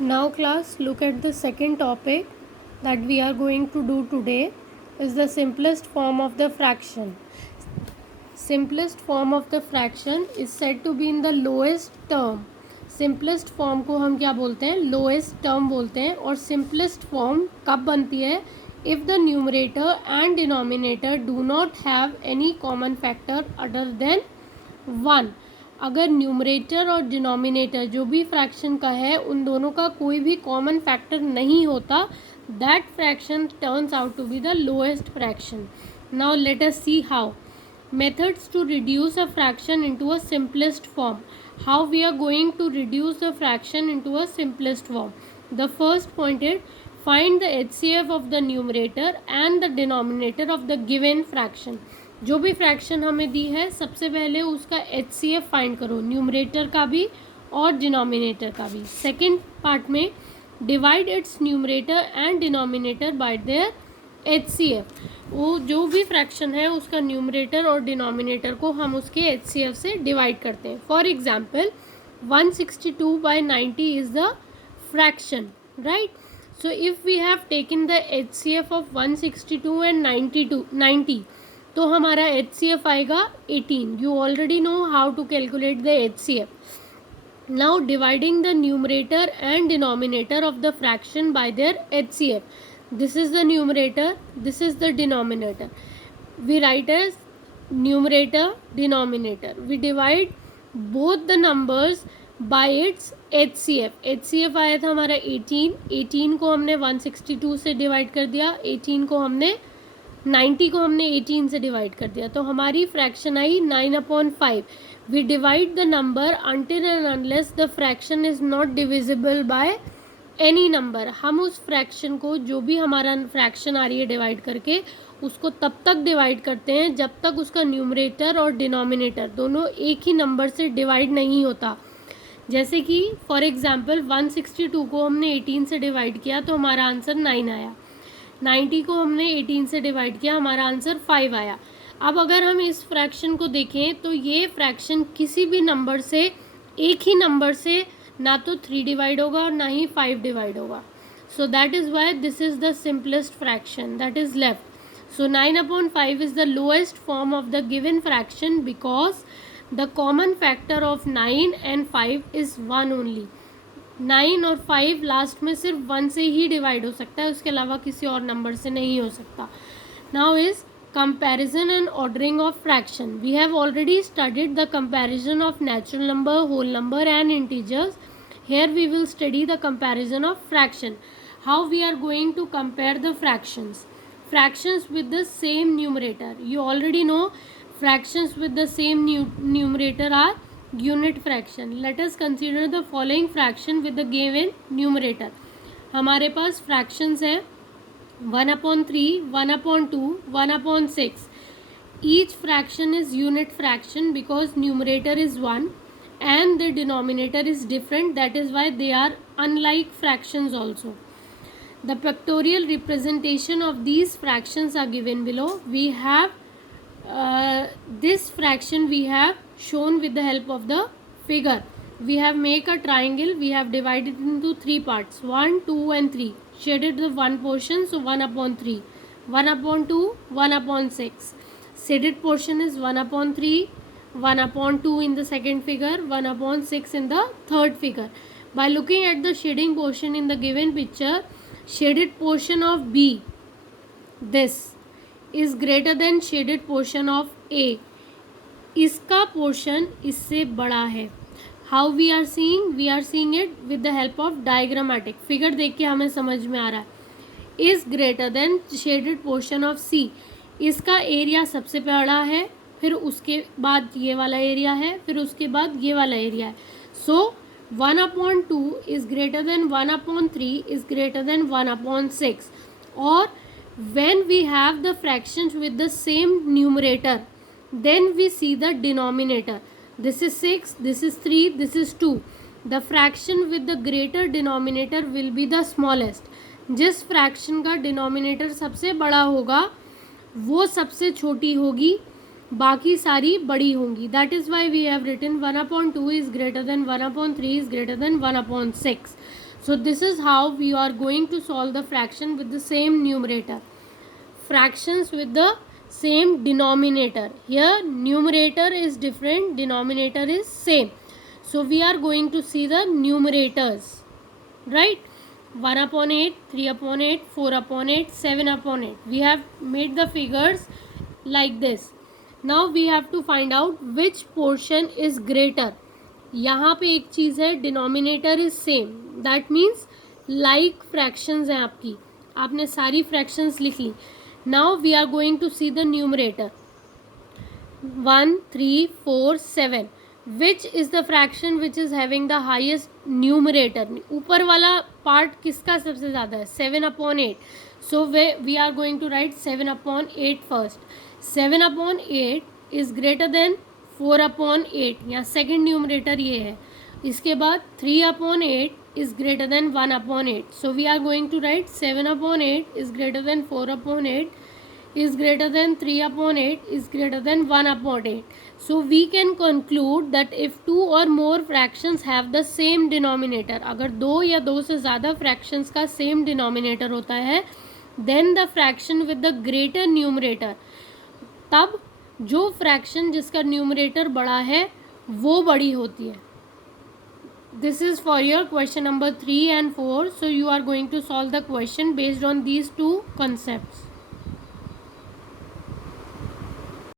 Now class, look at the second topic that we are going to do today is the simplest form of the fraction. Simplest form of the fraction is said to be in the lowest term. Simplest form को हम क्या बोलते हैं? Lowest term बोलते हैं. और simplest form कब बनती है? If the numerator and denominator do not have any common factor other than 1. अगर न्यूमरेटर और डिनोमिनेटर जो भी फ्रैक्शन का है उन दोनों का कोई भी कॉमन फैक्टर नहीं होता, that fraction turns out to be the lowest fraction. Now let us see how. Methods to reduce a fraction into a simplest form. How we are going to reduce a fraction into a simplest form? The first point is find the HCF of the numerator and the denominator of the given fraction. जो भी fraction हमें दी है सबसे पहले उसका HCF find करो, numerator का भी और डिनोमिनेटर का भी. सेकेंड पार्ट में divide it's numerator and denominator by there HCF. वो जो भी फ्रैक्शन है उसका न्यूमरेटर और डिनोमिनेटर को हम उसके HCF से डिवाइड करते हैं. For example 162/90 is the fraction, right. So if we have taken the HCF of 162 and 90, तो हमारा HCF आएगा 18. You already know how to calculate the HCF. Now dividing the numerator and denominator of the fraction by their HCF. This is the numerator, this is the denominator. We write as numerator, denominator. We divide both the numbers by its HCF. HCF आया था हमारा 18. 18 को हमने 162 से divide कर दिया, 18 को हमने 90 को हमने 18 से डिवाइड कर दिया, तो हमारी फ्रैक्शन आई 9/5. We divide the number until and unless the fraction is not divisible by any number. हम उस फ्रैक्शन को जो भी हमारा फ्रैक्शन आ रही है डिवाइड करके उसको तब तक डिवाइड करते हैं जब तक उसका न्यूमरेटर और डिनोमिनेटर दोनों एक ही नंबर से डिवाइड नहीं होता. जैसे कि फॉर एग्जांपल 162 को हमने 18 से डिवाइड किया तो हमारा आंसर 9 आया. 90 को हमने 18 से डिवाइड किया, हमारा आंसर 5 आया. अब अगर हम इस फ्रैक्शन को देखें तो ये फ्रैक्शन किसी भी नंबर से, एक ही नंबर से ना तो 3 डिवाइड होगा और ना ही 5 डिवाइड होगा. So that is why this is the simplest fraction that is left. So 9/5 is the lowest form of the given fraction because the common factor of 9 and 5 is 1 only. 9 और 5 last में सिर्फ 1 से ही divide हो सकता है, उसके अलावा किसी और नंबर से नहीं हो सकता. Now is comparison and ordering of fraction. We have already studied the comparison of natural number, whole number and integers. Here we will study the comparison of fraction. How we are going to compare the fractions. Fractions with the same numerator. You already know fractions with the same numerator are unit fraction. Let us consider the following fraction with the given numerator. हमारे पास fractions है 1/3, 1/2, 1/6. Each fraction is unit fraction because numerator is 1 and the denominator is different. That is why they are unlike fractions also. The pictorial representation of these fractions are given below. We have this fraction we have shown with the help of the figure. We have make a triangle. We have divided into 3 parts, 1, 2 and 3. Shaded the one portion, so 1/3, 1/2, 1/6. Shaded portion is 1/3, 1/2 in the second figure, 1/6 in the third figure. By looking at the shading portion in the given picture, shaded portion of B, this is greater than shaded portion of A. इसका portion इससे बड़ा है. How we are seeing it with the help of diagrammatic. Figure देख के हमें समझ में आ रहा है. Is greater than shaded portion of C. इसका एरिया सबसे बड़ा है, फिर उसके बाद ये वाला एरिया है, फिर उसके बाद ये वाला एरिया है. सो 1/2 is greater than 1/3 is greater than 1/6. और when we have the fractions with the same numerator, then we see the denominator. This is 6, this is 3, this is 2. The fraction with the greater denominator will be the smallest. जिस fraction का denominator सबसे बड़ा होगा वो सबसे छोटी होगी, बाकी सारी बड़ी होंगी. That is why we have written 1/2 is greater than 1/3 is greater than 1/6. So this is how we are going to solve the fraction with the same numerator. Fractions with the same denominator. Here numerator is different, denominator is same. So we are going to see the numerators, right? 1 upon 8, 3 upon 8, 4 upon 8, 7 upon 8. We have made the figures like this. Now we have to find out which portion is greater. यहाँ पे एक चीज़ है, denominator is same, that means like fractions हैं आपकी, आपने सारी fractions लिख ली. Now we are going to see the numerator. 1, 3, 4, 7. Which is the fraction which is having the highest numerator. ऊपर वाला पार्ट किसका सबसे ज़्यादा है? 7 upon 8. So we are going to write 7 upon 8 first. 7 upon 8 is greater than 4 upon 8, या second numerator ये है. इसके बाद 3 upon 8 is greater than 1 upon 8. So we are going to write 7 upon 8 is greater than 4 upon 8 is greater than 3 upon 8 is greater than 1 upon 8. So we can conclude that if two or more fractions have the same denominator, अगर दो या दो से ज़्यादा fractions का same denominator होता है, then the fraction with the greater numerator, तब जो fraction जिसका numerator बड़ा है वो बड़ी होती है. This is for your question number 3 and 4. So you are going to solve the question based on these two concepts.